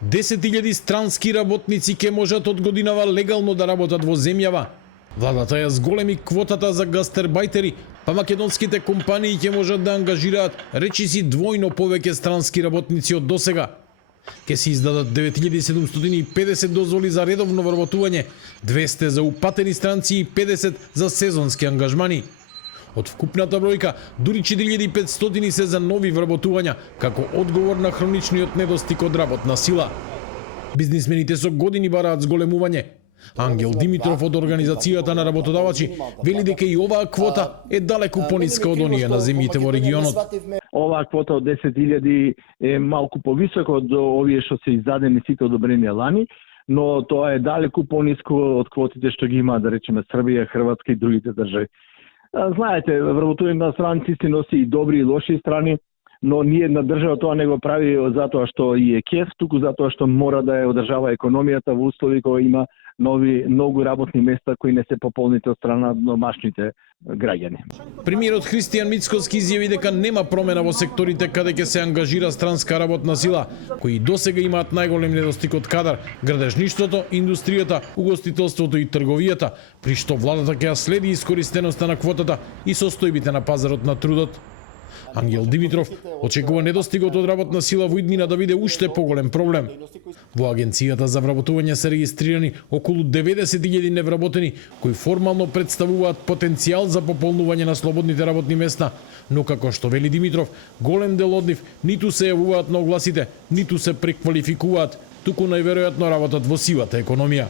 10.000 странски работници ќе можат од годинава легално да работат во земјава. Владата ја зголеми квотата за гастербајтери, па македонските компании ќе можат да ангажираат речиси двојно повеќе странски работници од досега. Ке се издадат 9750 дозволи за редовно вработување, 200 за упатени странци и 50 за сезонски ангажмани. Од вкупната бројка, дури 4500 се за нови вработувања, како одговор на хроничниот недостиг од работна сила. Бизнисмените со години бараат зголемување. Ангел Димитров од Организацијата на работодавачи вели дека и оваа квота е далеку пониска од оние на земјите во регионот. Оваа квота од 10.000 е малку повисока од овие што се издадени сите одобренија лани, но тоа е далеку пониско од квотите што ги има, да речеме, Србија, Хрватска и другите држави. Знаете, вработување на странци се носи и добри и лоши страни, но ние на држава тоа не го прави затоа што и е кеф, туку затоа што мора да ја одржава економијата во услови кога има многу работни места кои не се пополните од страна на домашните граѓани. Премиерот Христијан Мицкоски изјави дека нема промена во секторите каде ќе се ангажира странска работна сила, кои досега имаат најголем недостиг од кадар: градежништвото, индустријата, угостителството и трговијата, при што владата ќе ја следи искористеноста на квотата и состојбите на пазарот на трудот. Ангел Димитров очекува недостигот од работна сила во иднина да биде уште поголем проблем. Во Агенцијата за вработување се регистрирани околу 90.000 невработени, кои формално представуваат потенцијал за пополнување на слободните работни места, но како што вели Димитров, голем дел од нив ниту се јавуваат на огласите, ниту се преквалификуваат, туку најверојатно работат во сивата економија.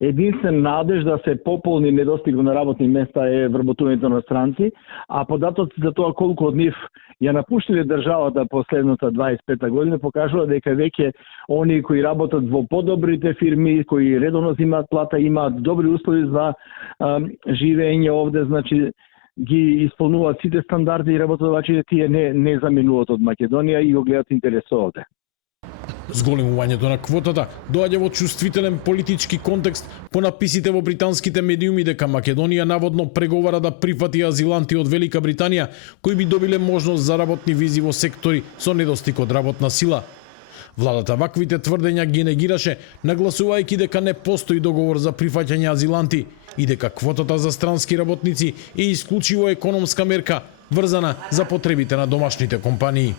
Единствен надеж да се пополни недостигот на работни места е вработувањето на странци, а податоци за тоа колку од нив ја напуштиле државата последната 25 година покажува дека веќе оние кои работат во подобрите фирми, кои редовно земаат плата, имаат добри услови за живење овде, значи ги исполнуваат сите стандарди и работодавачите тие не заминуваат од Македонија и го гледат интересот овде. Зголемувањето на квотата доаѓа во чувствителен политички контекст по написите во британските медиуми дека Македонија наводно преговара да прифати азиланти од Велика Британија кои би добиле можност за работни визи во сектори со недостиг од работна сила. Владата ваквите тврдења ги негираше, нагласувајќи дека не постои договор за прифаќање азиланти и дека квотата за странски работници е исклучиво економска мерка врзана за потребите на домашните компании.